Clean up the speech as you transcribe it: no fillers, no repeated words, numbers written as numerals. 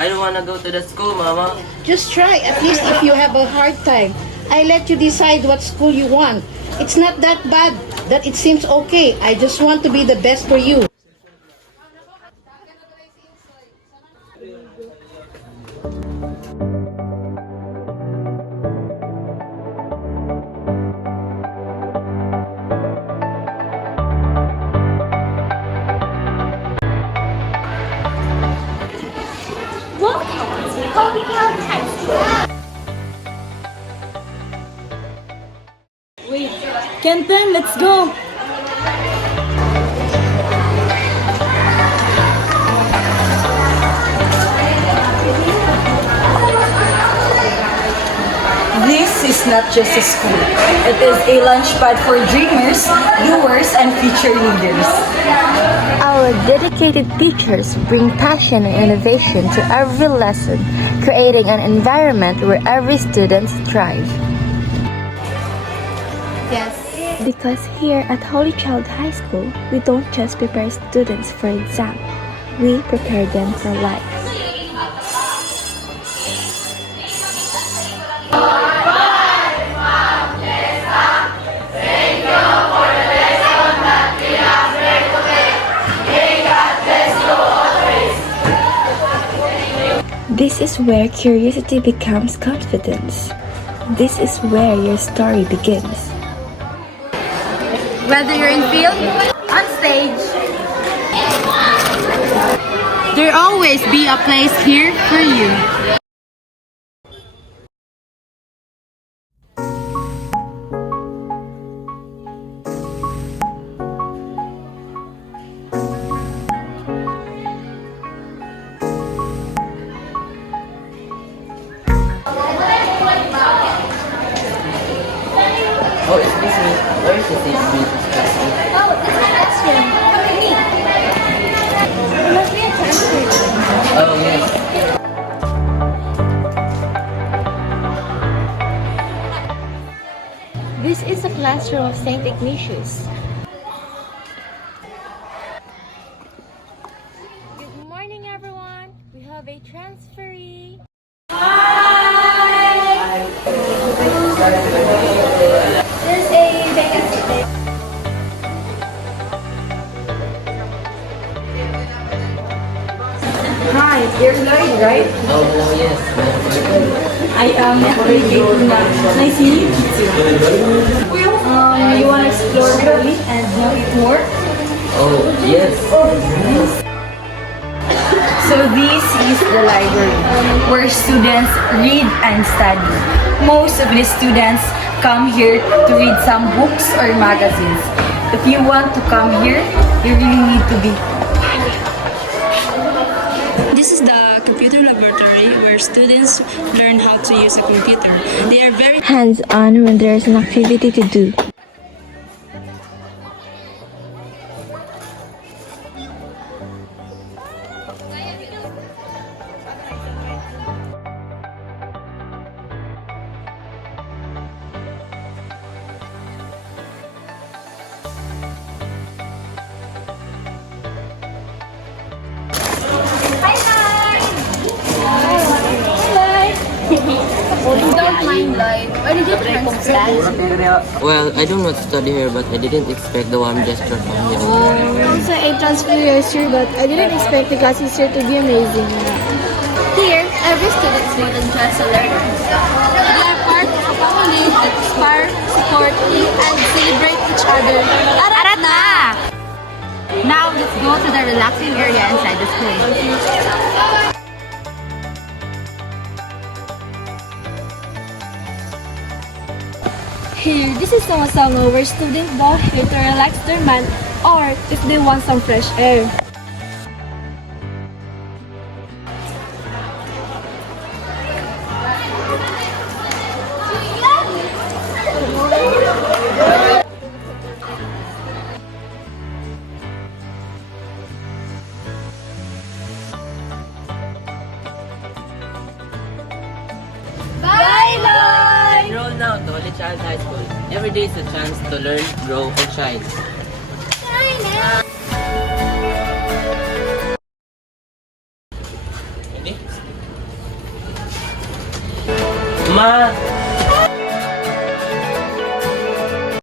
I don't wanna go to the school, Mama. Just try, at least if you have a hard time. I let you decide what school you want. It's not that bad that it seems okay. I just want to be the best for you. Wait, Kenton, let's go! This is not just a school. It is a launchpad for dreamers, doers, and future leaders. Our dedicated teachers bring passion and innovation to every lesson, creating an environment where every student thrives. Yes. Because here at Holy Child High School, we don't just prepare students for exam, we prepare them for life. This is where curiosity becomes confidence. This is where your story begins. Whether you're in field, on stage, there'll always be a place here for you. Oh, excuse me. Where is the seat, Mrs. Cassie? Oh, it's my classroom. Come with me. There must be a transfer. Oh, yes. This is the classroom of St. Ignatius. Good morning, everyone. We have a transferee. There's a vacancy. Hi, you're Lloyd, right? Oh, hello, yes. I am Enrique. Nice to meet you. You want to explore Italy and know it more? Oh, yes. So this is the library where students read and study. Most of the students come here to read some books or magazines. If you want to come here, you really need to be. This is the computer laboratory where students learn how to use a computer. They are very Hands-on when there's an activity to do. Don't mind, Lloyd. Where did you transfer? Well, I don't want to study here, but I didn't expect the warm gesture from you. Also, I transferred here, but I didn't expect the classes here to be amazing. Here, every student is more than just a learner. They are part of a family that inspire, support, and celebrate each other. Arat na! Now, let's go to the relaxing area inside the school. Here, this is Samasama where students go here to relax their mind or if they want some fresh air. Enroll now to Holy Child High School. Every day is a chance to learn, grow, and shine. Ma,